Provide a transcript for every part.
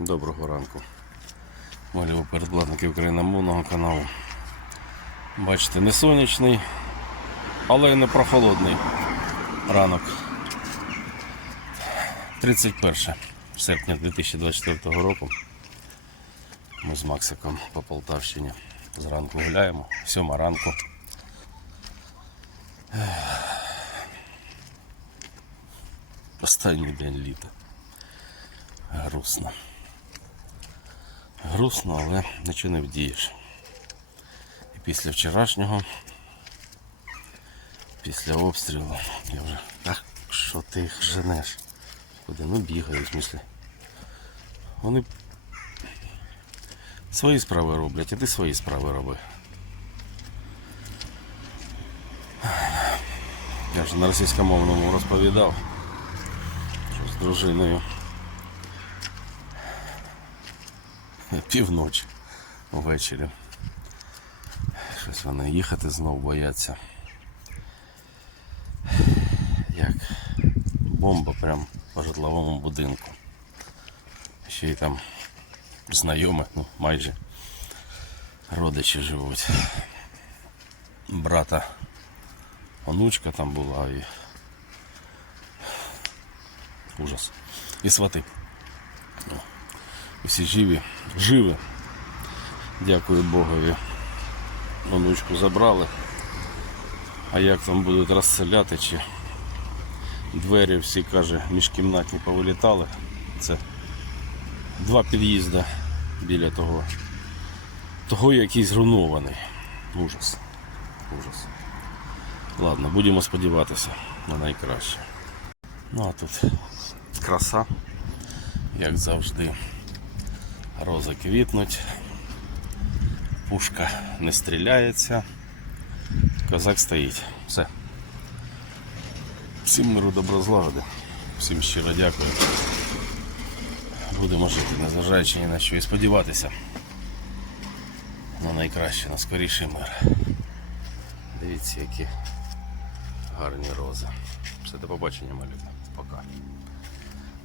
Доброго ранку. Малюю передплатників україномовного каналу. Бачите, не сонячний, але й не прохолодний ранок. 31 серпня 2024 року. Ми з Максиком по Полтавщині зранку гуляємо, сьома ранку. Останній день літа. Грустно. Грустно, але нічого не вдієш. І після вчорашнього, після обстрілу, я вже. Ах, що ти їх женеш? Куди? Ну бігають, в смислі. Вони свої справи роблять, а ти свої справи роби. Я ж на російськомовному розповідав, що з дружиною півночі ввечері. Щось вони їхати знов бояться. Як бомба прям по житловому будинку. Ще й там знайомі, ну майже родичі живуть. Брата онучка там була і ужас. І свати. Всі живі, живі. Дякую Богові. Онучку забрали. А як там будуть розселяти чи двері всі каже міжкімнатні повилітали. Це два під'їзди біля того. Того, який зруйнований. Ужас. Ужас. Ладно, будемо сподіватися на найкраще. Ну а тут краса, як завжди. Рози квітнуть, пушка не стріляється, козак стоїть. Все. Всім миру добро злагоди. Всім щиро дякую. Будемо жити, незважаючи ні на що і сподіватися на найкраще, на скоріший мир. Дивіться, які гарні рози. Все, до побачення, малюка. Пока.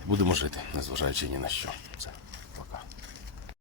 Будемо жити, незважаючи ні на що. Все.